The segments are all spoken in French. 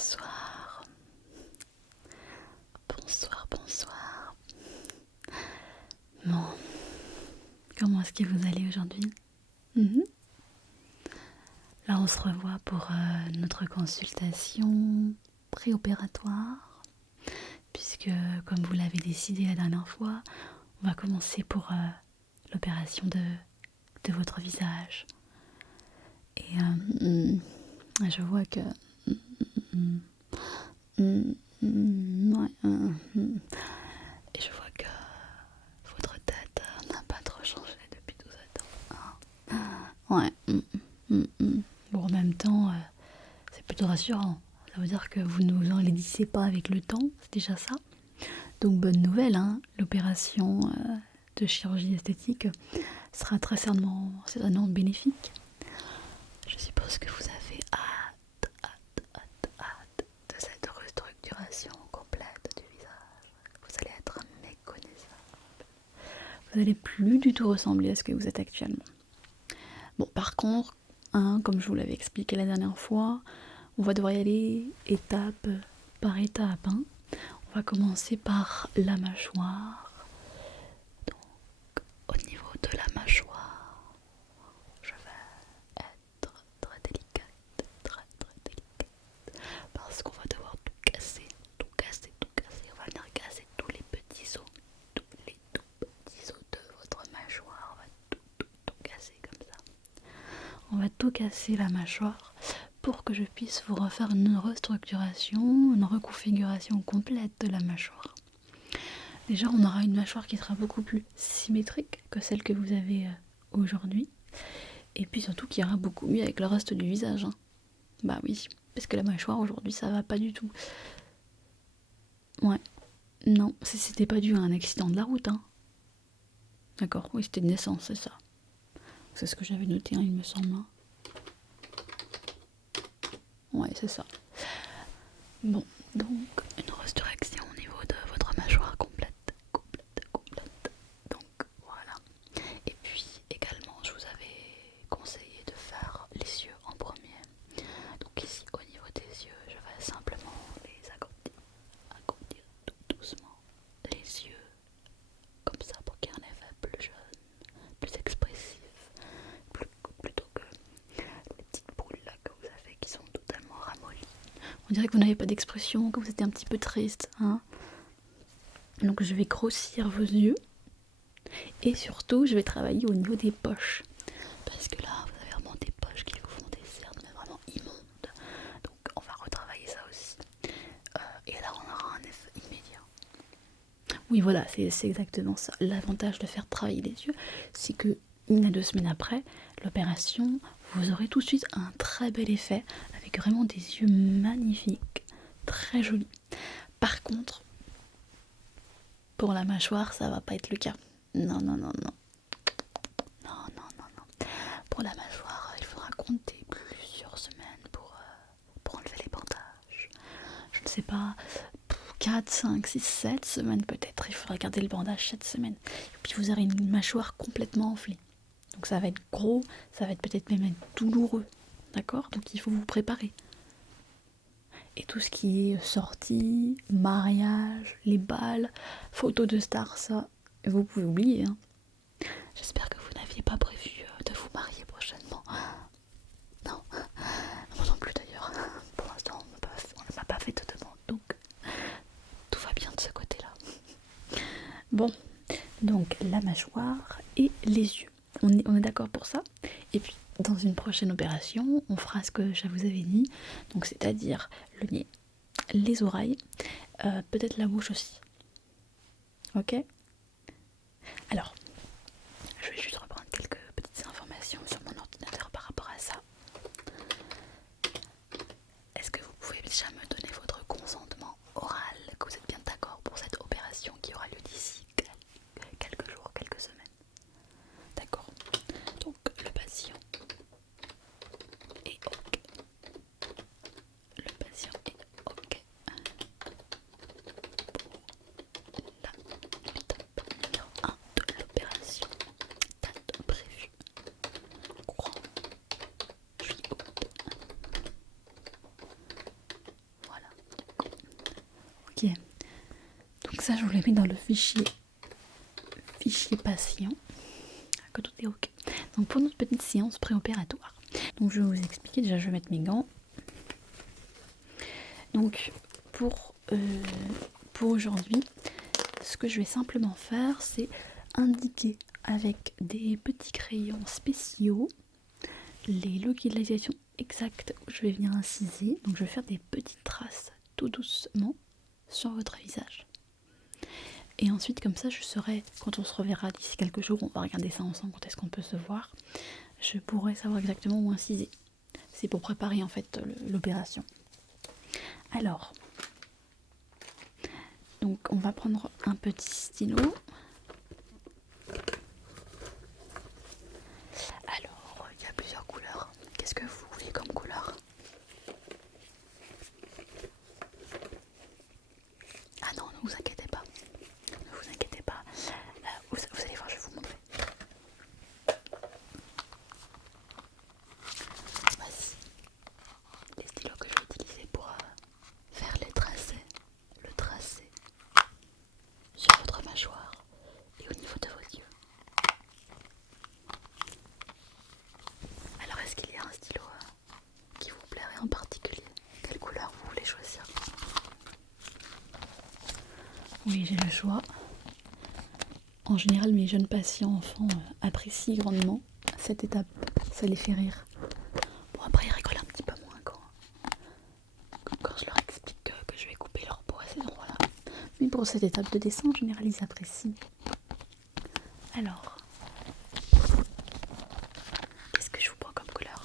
Bonsoir. Bonsoir, bonsoir. Bon, comment est-ce que vous allez aujourd'hui? Là, on se revoit pour notre consultation préopératoire, puisque, comme vous l'avez décidé la dernière fois, on va commencer pour l'opération de votre visage. Et je vois que... Et je vois que votre tête n'a pas trop changé depuis tout ce temps. Ouais. Bon, en même temps, c'est plutôt rassurant. Ça veut dire que vous ne vous enlaidissez pas avec le temps, c'est déjà ça. Donc bonne nouvelle, hein, l'opération de chirurgie esthétique sera très certainement bénéfique. Je suppose que vous avez hâte de cette restructuration complète du visage. Vous allez être méconnaissable. Vous n'allez plus du tout ressembler à ce que vous êtes actuellement. Bon, par contre, hein, comme je vous l'avais expliqué la dernière fois, on va devoir y aller étape par étape. Hein. On va commencer par la mâchoire. Donc, au niveau de la mâchoire, je vais être très délicate, très délicate, parce qu'on va devoir tout casser. On va venir casser tous les petits os, tous les tout petits os de votre mâchoire. On va tout casser comme ça. On va tout casser la mâchoire pour que je puisse vous refaire une restructuration, une reconfiguration complète de la mâchoire. Déjà, on aura une mâchoire qui sera beaucoup plus symétrique que celle que vous avez aujourd'hui. Et puis surtout qui ira beaucoup mieux avec le reste du visage. Hein. Bah oui, parce que la mâchoire aujourd'hui, ça va pas du tout. Ouais, non, c'était pas dû à un accident de la route. Hein. D'accord, oui, c'était de naissance, c'est ça. C'est ce que j'avais noté, hein, il me semble. Hein. Ouais, c'est ça. Bon, donc une restructuration au niveau de votre mâchoire complète. Donc voilà. Et puis également, je vous avais conseillé de faire les yeux en premier. Donc ici, au niveau des yeux, je vais simplement les agrandir tout doucement. Les yeux, comme ça, pour qu'il y ait un effet plus jeune, plus expressif, plutôt que les petites boules là que vous avez qui sont totalement ramollies. On dirait que vous n'avez pas d'expression, que vous êtes un petit peu triste. Hein. Donc je vais grossir vos yeux. Et surtout, je vais travailler au niveau des poches. Parce que là, vous avez vraiment des poches qui vous font des cernes, mais vraiment immondes. Donc on va retravailler ça aussi. Et là, on aura un effet immédiat. Oui, voilà, c'est exactement ça. L'avantage de faire travailler les yeux, c'est que 1 à 2 semaines après l'opération, vous aurez tout de suite un très bel effet, avec vraiment des yeux magnifiques, très jolis. Par contre, pour la mâchoire, ça va pas être le cas. Non. Pour la mâchoire, il faudra compter plusieurs semaines pour enlever les bandages. Je ne sais pas, 4, 5, 6, 7 semaines peut-être. Il faudra garder le bandage 7 semaines. Et puis vous aurez une mâchoire complètement enflée. Donc ça va être gros, ça va être peut-être même douloureux. D'accord? Donc il faut vous préparer. Et tout ce qui est sortie, mariage, les balles, photos de stars, ça, vous pouvez oublier. Hein. J'espère que vous n'aviez pas prévu de vous marier prochainement. Non, moi non plus d'ailleurs. Pour l'instant, on ne m'a pas fait de demande, donc tout va bien de ce côté-là. Bon, donc la mâchoire et les yeux. On est d'accord pour ça. Et puis, dans une prochaine opération, on fera ce que je vous avais dit. Donc, c'est-à-dire le nez, les oreilles, peut-être la bouche aussi. Ok? Alors, je vais juste reprendre quelques petites informations sur mon ordinateur par rapport à ça. Est-ce que vous pouvez déjà me donner votre consentement oral, que vous êtes bien d'accord pour cette opération qui aura lieu d'ici quelques jours, quelques semaines? D'accord. Donc le patient est ok. Le patient est ok. Pour l'étape numéro 1 de l'opération. Date prévue. Courant juillet-août. Donc ça, je vous l'ai mis dans le fichier patient, que tout est ok. Donc pour notre petite séance préopératoire, donc je vais vous expliquer, déjà je vais mettre mes gants. Donc pour aujourd'hui, ce que je vais simplement faire, c'est indiquer avec des petits crayons spéciaux les localisations exactes où je vais venir inciser. Donc je vais faire des petites traces tout doucement sur votre visage. Et ensuite, comme ça, je saurai, quand on se reverra d'ici quelques jours, on va regarder ça ensemble, quand est-ce qu'on peut se voir, je pourrai savoir exactement où inciser. C'est pour préparer en fait l'opération. Alors, donc on va prendre un petit stylo. Alors, il y a plusieurs couleurs. Qu'est-ce que vous voulez comme couleur? Ah non, ne vous inquiétez pas. Ne vous inquiétez pas. Vous allez voir, je vais vous montrer. Voici les stylos que je vais utiliser pour faire le tracé sur votre mâchoire et au niveau de vos yeux. Alors, est-ce qu'il y a un stylo qui vous plairait en particulier? Quelle couleur vous voulez choisir? Oui, j'ai le choix. En général, mes jeunes patients enfants apprécient grandement cette étape. Ça les fait rire. Bon, après, ils rigolent un petit peu moins quand je leur explique que je vais couper leur peau à ces endroits-là. Mais pour cette étape de dessin, en général, ils apprécient. Alors, qu'est-ce que je vous prends comme couleur?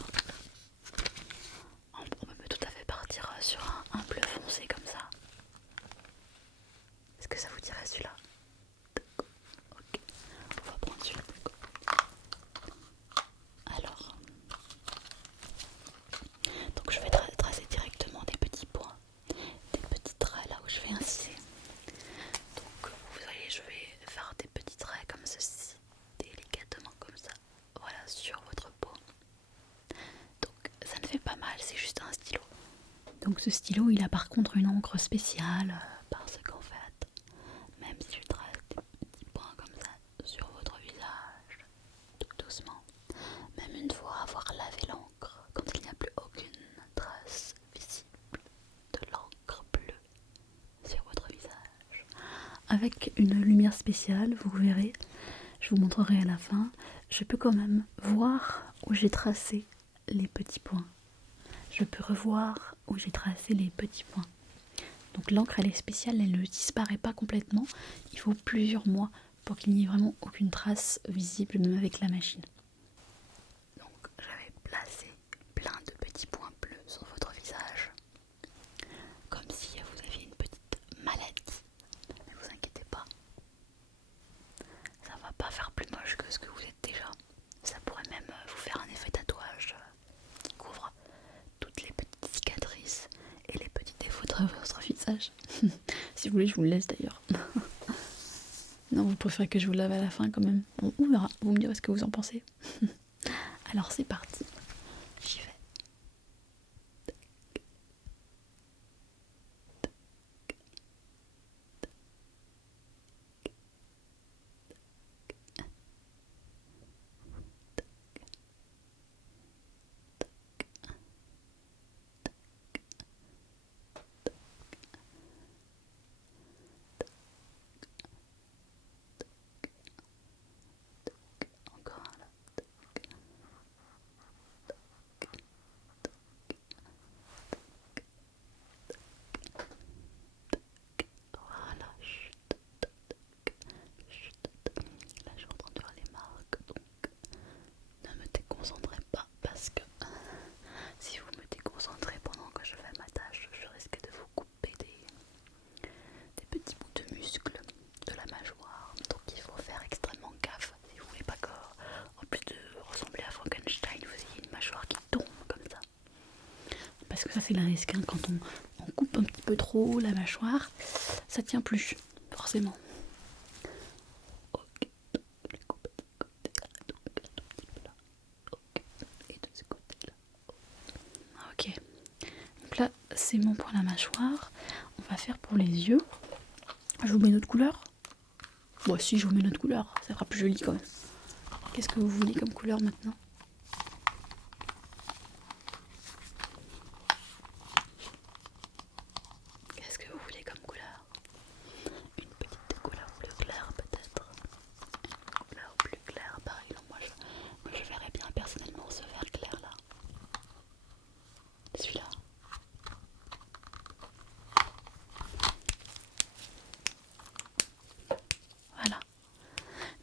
On peut tout à fait partir sur un bleu foncé comme ça. Est-ce que ça vous dirait celui-là? Ok, on va prendre celui-là. Alors, donc je vais tracer directement des petits points, des petits traits là où je vais inciser. Donc vous voyez, je vais faire des petits traits comme ceci, délicatement comme ça, voilà, sur votre peau. Donc ça ne fait pas mal, c'est juste un stylo. Donc ce stylo, il a par contre une encre spéciale, parce qu'en fait, même si je trace des petits points comme ça sur votre visage, tout doucement, même une fois avoir lavé l'encre, quand il n'y a plus aucune trace visible de l'encre bleue sur votre visage, avec une lumière spéciale, vous verrez, je vous montrerai à la fin, je peux quand même voir où j'ai tracé les petits points. Je peux revoir où j'ai tracé les petits points. Donc l'encre elle est spéciale, elle ne disparaît pas complètement. Il faut plusieurs mois pour qu'il n'y ait vraiment aucune trace visible, même avec la machine. Donc j'avais placé plein de petits points bleus sur votre visage, comme si vous aviez une petite maladie. Ne vous inquiétez pas, ça va pas faire plus moche que ce que vous êtes déjà. Ça pourrait même vous faire un effet tatouage qui couvre toutes les petites cicatrices et les petits défauts de votre visage. Si vous voulez, je vous le laisse d'ailleurs. Non, vous préférez que je vous lave à la fin quand même. Bon, on verra, vous me direz ce que vous en pensez. Alors c'est parti, j'y vais. Encore un là. Voilà, chut. Là je suis en train de faire les marques, donc ne me déconcentrez pas parce que si vous me déconcentrez pendant que je fais ma tâche, je risque de vous couper des petits bouts de muscles de la mâchoire. Donc il faut faire extrêmement gaffe si vous voulez pas qu'en plus de ressembler à Frankenstein, vous ayez une mâchoire qui tombe comme ça. Parce que ça c'est le risque, hein, quand on coupe un petit peu trop la mâchoire, ça tient plus, forcément. Ok, les couper de ce côté-là, donc un tout petit peu là. Ok, et de ce côté-là. Ok, donc là c'est bon pour la mâchoire. On va faire pour les yeux. Je vous mets une autre couleur? Bon, si, je vous mets une autre couleur, ça fera plus joli quand même. Qu'est-ce que vous voulez comme couleur maintenant? Qu'est-ce que vous voulez comme couleur? Une petite couleur plus claire peut-être? Une couleur plus claire par exemple. Moi je verrais bien personnellement ce vert clair là. Celui-là. Voilà.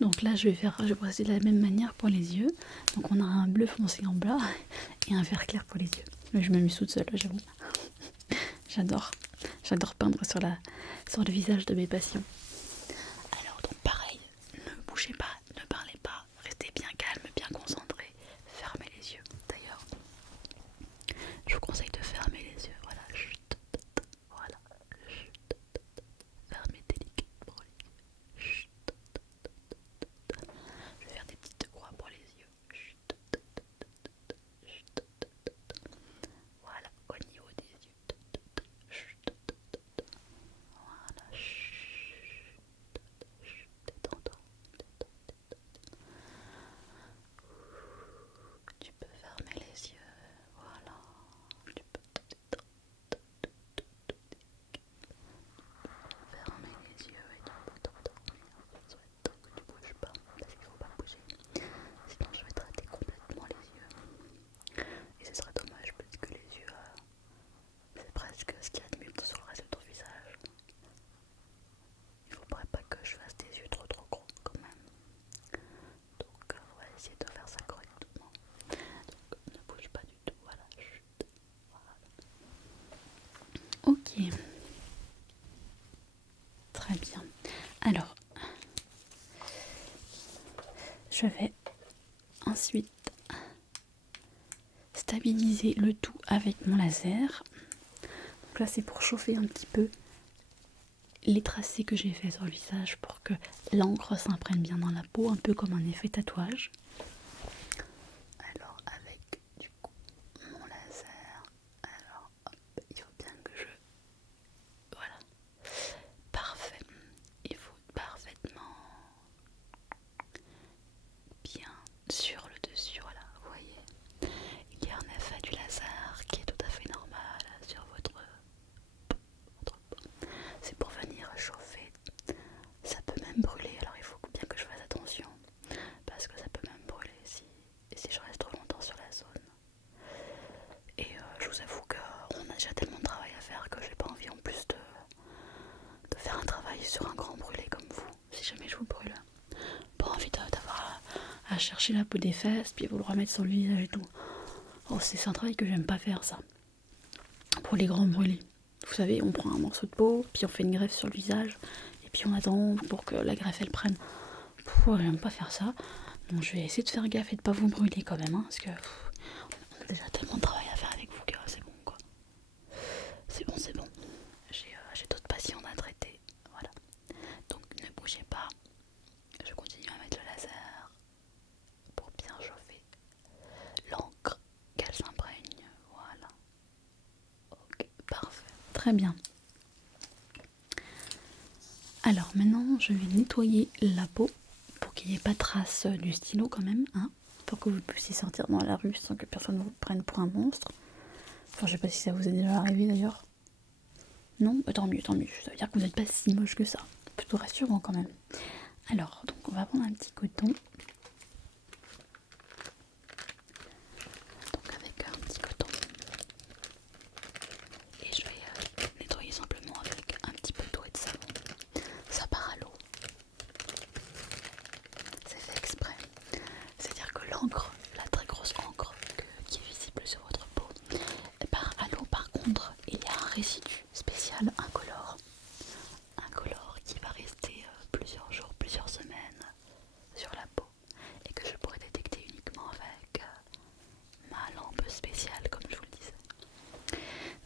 Donc là je vais procéder de la même manière pour les yeux. Donc on a un bleu foncé en bas et un vert clair pour les yeux. Mais je m'amuse toute seule, j'avoue. J'adore peindre sur le visage de mes patients. Alors donc pareil, ne bougez pas, ne parlez pas, restez bien calme, bien concentré, fermez les yeux. D'ailleurs, je vous conseille de fermer les yeux. Voilà, chut, voilà, chut, fermez délicatement les yeux. Chut. Je vais faire des petites croix pour les yeux. Chut. Chut. Voilà, au niveau des yeux. Chut. Voilà, chut. Détends-toi. Tu peux fermer les yeux. Voilà. Tu peux fermer les yeux et tu peux t'endormir. Tant que tu bouges pas, parce qu'il faut pas bouger. Sinon je vais traiter complètement les yeux. Et ce serait dommage parce que les yeux, c'est presque ce qu'il y a de mieux sur le reste de ton visage. Il faudrait pas que je fasse des yeux trop gros quand même. Donc on va essayer de faire ça correctement. Donc ne bouge pas du tout, voilà. Chut. Voilà. Ok. Très bien. Alors, je vais ensuite stabiliser le tout avec mon laser. Donc là c'est pour chauffer un petit peu les tracés que j'ai fait sur le visage pour que l'encre s'imprègne bien dans la peau, un peu comme un effet tatouage. Alors avec du coup mon laser, alors hop, il faut bien que je... Voilà, parfait, il faut parfaitement bien sur le dessus, voilà, vous voyez. Il y a un effet du laser qui est tout à fait normal sur votre peau. C'est pour venir chauffer. Ça peut même brûler, alors il faut bien que je fasse attention parce que ça peut même brûler si je reste trop longtemps sur la zone. Et je vous avoue qu'on a déjà tellement de travail à faire que j'ai pas envie en plus de faire un travail sur un grand brûlé comme vous, si jamais je vous brûle. Pas envie d'avoir à chercher la peau des fesses puis vous le remettre sur le visage et tout. Oh, c'est un travail que j'aime pas faire, ça. Pour les grands brûlés. Vous savez, on prend un morceau de peau, puis on fait une greffe sur le visage, et puis on attend pour que la greffe elle prenne. J'aime pas faire ça. Donc je vais essayer de faire gaffe et de pas vous brûler quand même, hein, parce que on a déjà tellement de travail à faire avec vous que c'est bon quoi. C'est bon, c'est bon. J'ai d'autres patients à traiter. Voilà. Donc ne bougez pas. Je continue à mettre le laser pour bien chauffer l'encre, qu'elle s'imprègne. Voilà. Ok, parfait. Très bien. Alors maintenant, je vais nettoyer la peau pour qu'il n'y ait pas de trace du stylo quand même, hein, pour que vous puissiez sortir dans la rue sans que personne ne vous prenne pour un monstre. Enfin, je sais pas si ça vous est déjà arrivé d'ailleurs. Non, tant mieux, tant mieux. Ça veut dire que vous n'êtes pas si moche que ça. Plutôt rassurant quand même. Alors, donc on va prendre un petit coton. Donc avec un petit coton. Et je vais nettoyer simplement avec un petit peu d'eau et de savon. Ça part à l'eau. C'est fait exprès. C'est-à-dire que l'encre, la très grosse encre qui est visible sur votre peau, part à l'eau. Par contre, il y a un résidu spécial incolore. Incolore qui va rester plusieurs jours, plusieurs semaines sur la peau et que je pourrais détecter uniquement avec ma lampe spéciale, comme je vous le disais.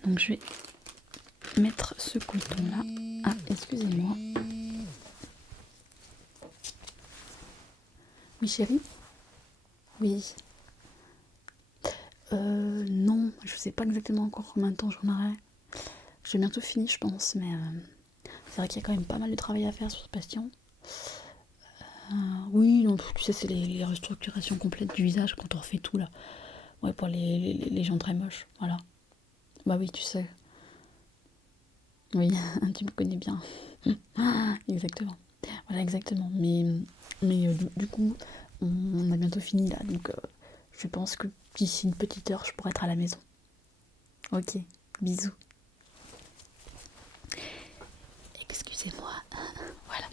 Donc je vais mettre ce coton là. Ah, excusez-moi. Oui chérie? Oui. Non, je sais pas exactement encore combien de temps j'en aurai. J'ai bientôt fini je pense, mais C'est vrai qu'il y a quand même pas mal de travail à faire sur ce patient. Oui, non, tu sais, c'est les restructurations complètes du visage quand on refait tout là. Ouais, pour les gens très moches, voilà. Bah oui, tu sais. Oui, tu me connais bien. Exactement. Voilà, exactement. Mais du coup, on a bientôt fini là, donc je pense que d'ici une petite heure, je pourrai être à la maison. Ok, bisous. Excusez-moi. Voilà.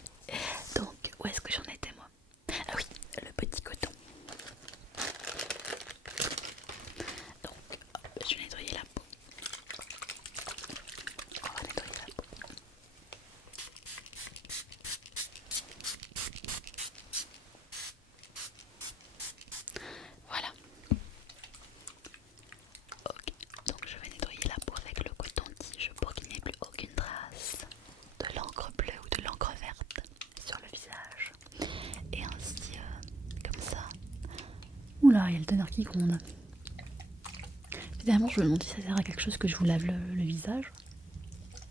Donc, où est-ce que j'en étais moi? Ah oui, le petit coton. Donc, hop, je vais nettoyer la peau. On va nettoyer la peau. Voilà. Ok, donc je vais nettoyer la peau avec le coton-tige pour qu'il n'y ait plus aucune trace de l'encre bleue ou de l'encre verte sur le visage. Et ainsi, comme ça. Oula, il y a le tonnerre qui gronde. Évidemment, je me demande si ça sert à quelque chose que je vous lave le visage.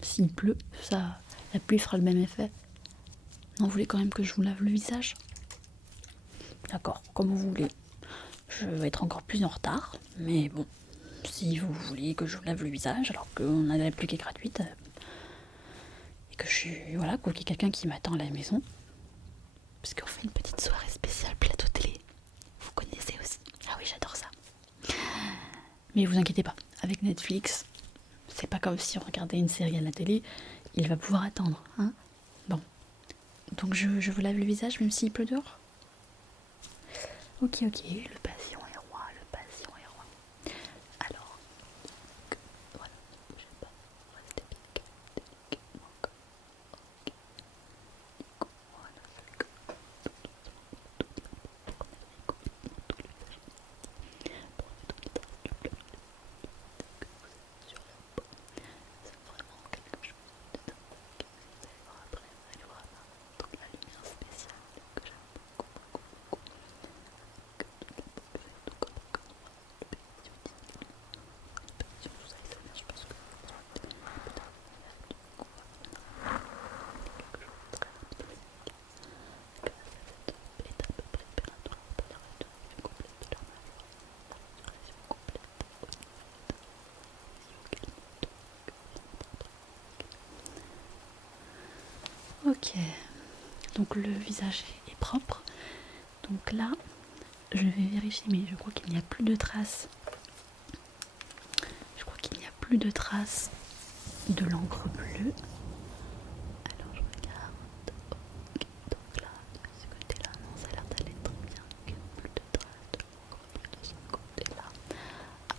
S'il pleut, ça, la pluie fera le même effet. Non, vous voulez quand même que je vous lave le visage? D'accord, comme vous voulez. Je vais être encore plus en retard, mais bon, si vous voulez que je vous lave le visage alors qu'on a la pluie qui est gratuite et que je suis, voilà, qu'il y ait quelqu'un qui m'attend à la maison, parce qu'on fait une petite soirée spéciale plateau télé. Vous connaissez aussi. Ah oui, j'adore ça. Mais vous inquiétez pas, avec Netflix, c'est pas comme si on regardait une série à la télé, il va pouvoir attendre, hein. Bon, donc je vous lave le visage même s'il pleut dehors. Ok, le patient est roi, le patient est roi. Alors, voilà, ne bougez pas, restez bien délicatement comme ok. Voilà, c'est comme sur la peau. C'est vraiment quelque chose de dingue. Vous allez voir après, vous allez voir donc la lumière spéciale que j'aime beaucoup. Ok, donc le visage est propre. Donc là, je vais vérifier, mais je crois qu'il n'y a plus de traces. Je crois qu'il n'y a plus de traces de l'encre bleue. Alors je regarde. Ok, donc là, de ce côté-là, non, ça a l'air d'aller très bien. Donc il n'y a plus de traces de l'encre bleue de ce côté-là.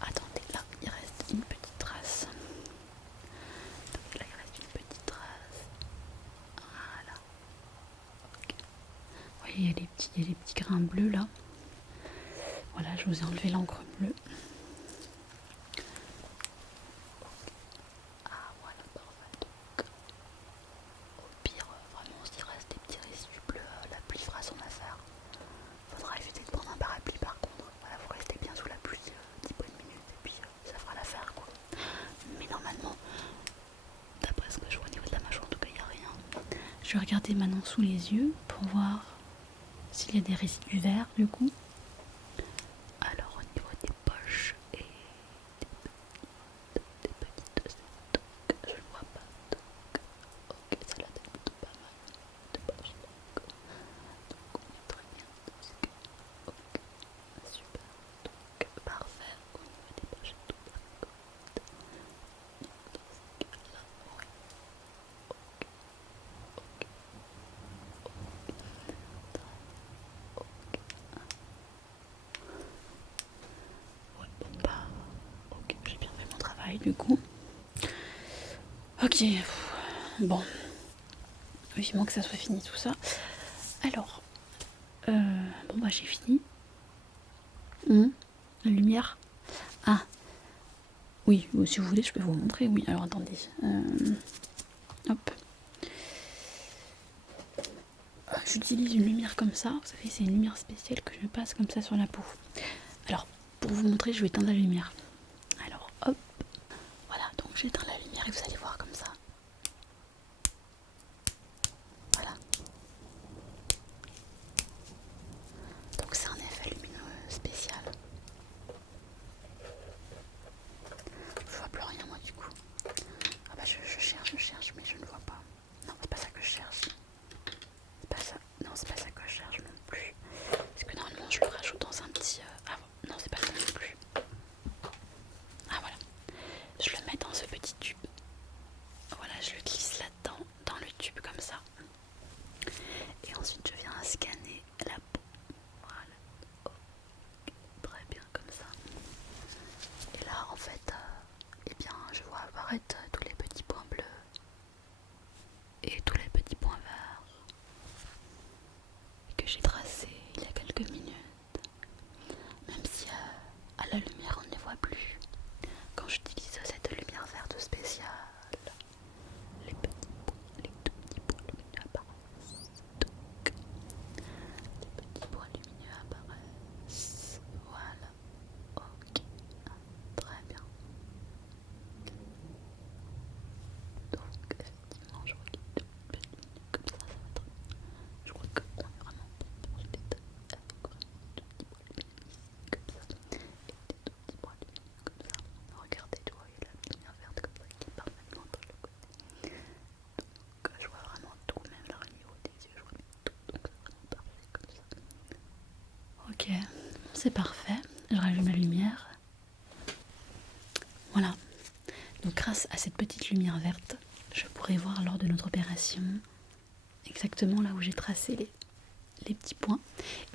Ah, attendez, là, il reste une petite trace. Donc là, il reste une petite trace. Voilà. Okay. Oui, il y a les petits grains bleus là. Voilà, je vous ai enlevé l'encre bleue. Ah, voilà, parfait. Donc, au pire, vraiment, s'il reste des petits résidus bleus, la pluie fera son affaire. Faudra éviter de prendre un parapluie par contre. Voilà, vous restez bien sous la pluie 10 bonnes minutes et puis ça fera l'affaire quoi. Mais normalement, d'après ce que je vois au niveau de la mâchoire, en tout cas, il n'y a rien. Je vais regarder maintenant sous les yeux pour voir s'il y a des résidus verts du coup. Alors au niveau des poches et des petites donc je ne vois pas. Donc ok, ça là c'est plutôt pas mal de poches. Donc on est très bien. Ok, super. Donc parfait. Au niveau des poches et tout. Donc dans ce cas là, ouais. Ouais, bon bah ok, j'ai bien fait mon travail du coup. Ok, bon, vivement que ça soit fini tout ça. Alors, bon bah j'ai fini. La lumière. Ah, oui, si vous voulez, je peux vous montrer. Oui, alors attendez. Hop. J'utilise une lumière comme ça. Vous savez, c'est une lumière spéciale que je passe comme ça sur la peau. Alors, pour vous montrer, je vais éteindre la lumière. Alors, hop. Voilà, donc j'éteins la lumière et vous allez voir comme ça. arrête tous les petits points bleus et tous les petits points verts que j'ai tracés il y a quelques minutes, même si à la lumière on ne les voit plus. Quand j'utilise cette lumière verte spéciale, les tout petits points lumineux apparaissent. Donc, les petits points lumineux apparaissent. Voilà. Ok. Très bien. Donc, effectivement, je vois qu'il y a des petites lumineux comme ça va être. Je crois qu'on est vraiment bon pour ce détail avec vraiment des tout petits points lumineux comme ça. Et des tout petits points lumineux comme ça. Regardez, tu vois, il y a la lumière verte comme ça qui part maintenant par le côté. Donc, je vois vraiment tout, même là au niveau des yeux, je vois tout. Donc, c'est vraiment parfait comme ça. Ok, c'est parfait. Je rallume la lumière. Voilà. Donc, grâce à cette petite lumière verte, je pourrai voir lors de notre opération exactement là où j'ai tracé les petits points.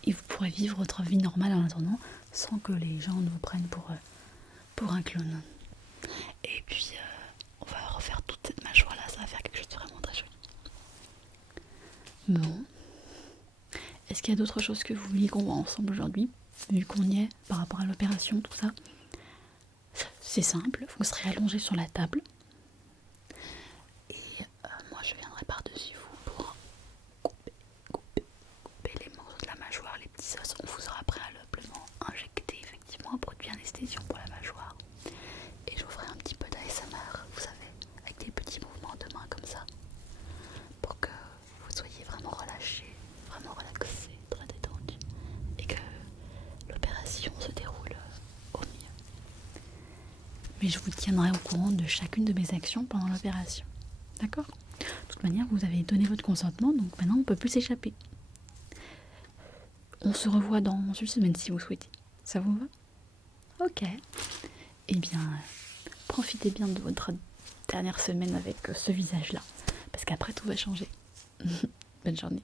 Et vous pourrez vivre votre vie normale en attendant, sans que les gens ne vous prennent pour un clown. Et puis, on va refaire toute cette mâchoire là, ça va faire quelque chose de vraiment très joli. Bon. Est-ce qu'il y a d'autres choses que vous vouliez qu'on voit ensemble aujourd'hui, vu qu'on y est par rapport à l'opération, tout ça? C'est simple, vous serez allongé sur la table. Et moi je viendrai par-dessus vous pour couper les morceaux de la mâchoire, les petits os. On vous aura préalablement injecté effectivement un produit anesthésiant pour la mâchoire. Et je vous ferai un petit peu d'ASMR, vous savez, avec des petits mouvements de main comme ça, pour que vous soyez vraiment relâché, vraiment relaxé, très détendu, et que l'opération se déroule au mieux. Mais je vous tiendrai au courant de chacune de mes actions pendant l'opération. D'accord? De toute manière, vous avez donné votre consentement, donc maintenant on ne peut plus s'échapper. On se revoit dans une semaine si vous souhaitez. Ça vous va? Ok. Eh bien, profitez bien de votre dernière semaine avec ce visage-là, parce qu'après tout va changer. Bonne journée.